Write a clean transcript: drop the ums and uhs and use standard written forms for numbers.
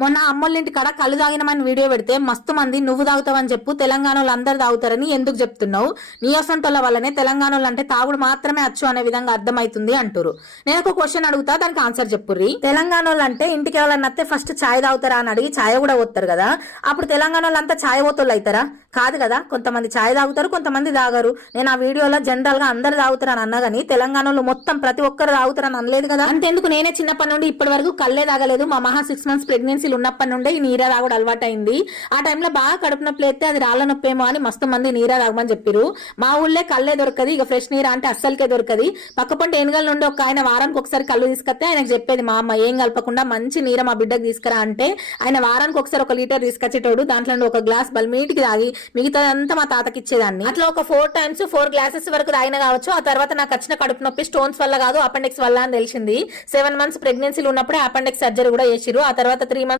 మొన్న అమ్మోళ్ళ ఇంటి కాడ కళ్ళు తాగినమని వీడియో పెడితే మస్తు మంది నువ్వు తాగుతావని చెప్పు తెలంగాణలో అందరు తాగుతారని ఎందుకు చెప్తున్నావు? నీ అసంటోళ్ళ వల్లనే తెలంగాణలో అంటే తాగుడు మాత్రమే అచ్చు అనే విధంగా అర్థమైతుంది అంటారు. నేను ఒక క్వశ్చన్ అడుగుతా, దానికి ఆన్సర్ చెప్పుర్రి. తెలంగాణలో అంటే ఇంటికి ఎవరన్నా వస్తే ఫస్ట్ ఛాయ్ తాగుతారా అని అడిగి ఛాయ్ కూడా పోతారు కదా, అప్పుడు తెలంగాణలో అంతా ఛాయ్ పోతోళ్ళు అవుతారా? కాదు కదా, కొంతమంది ఛాయ్ తాగుతారు, కొంతమంది తాగరు. నేను ఆ వీడియోలో జనరల్ గా అందరు తాగుతారని అన్నా గానీ తెలంగాణలో మొత్తం ప్రతి ఒక్కరు తాగుతారని అనలేదు కదా. అంతెందుకు, నేనే చిన్నప్పటి నుండి ఇప్పటి వరకు కళ్ళే తాగలేదు. మా మహా 6 months ప్రెగ్నెన్సీలు ఉన్నప్పటి నుండే ఈ నీరా తాగుడు అలవాటు అయింది. ఆ టైంలో బాగా కడుపు నొప్పి అయితే అది రాళ్ళ నొప్పేమో అని మస్తు మంది నీరా తాగమని చెప్పారు. మా ఊళ్ళే కళ్ళే దొరకది, ఇక ఫ్రెష్ నీరా అంటే అస్సలకే దొరకది. పక్కపంట ఏనుగల నుండి ఒక ఆయన వారానికి ఒకసారి కళ్ళు తీసుకొస్తే ఆయనకు చెప్పేది మా అమ్మ, ఏం కలపకుండా మంచి నీర మా బిడ్డకు తీసుకురా అంటే ఆయన వారానికి ఒకసారి 1 లీటర్ తీసుకొచ్చేటోడు. దాంట్లో ఒక గ్లాస్ బల్మీటికి తాగి మిగతాదంతా మా తాతకి ఇచ్చేదాన్ని. అట్లా ఒక 4 times 4 glasses వరకు తాగిన కావచ్చు. ఆ తర్వాత నాకు వచ్చిన కడుపు నొప్పి స్టోన్స్ వల్ల కాదు, అపెండిక్స్ వల్ల అని తెలిసింది. 7 months ప్రెగ్నెన్సీలు ఉన్నప్పుడే అపెండిక్స్ సర్జరీ కూడా చేసిరు. ఆ తర్వాత 3 months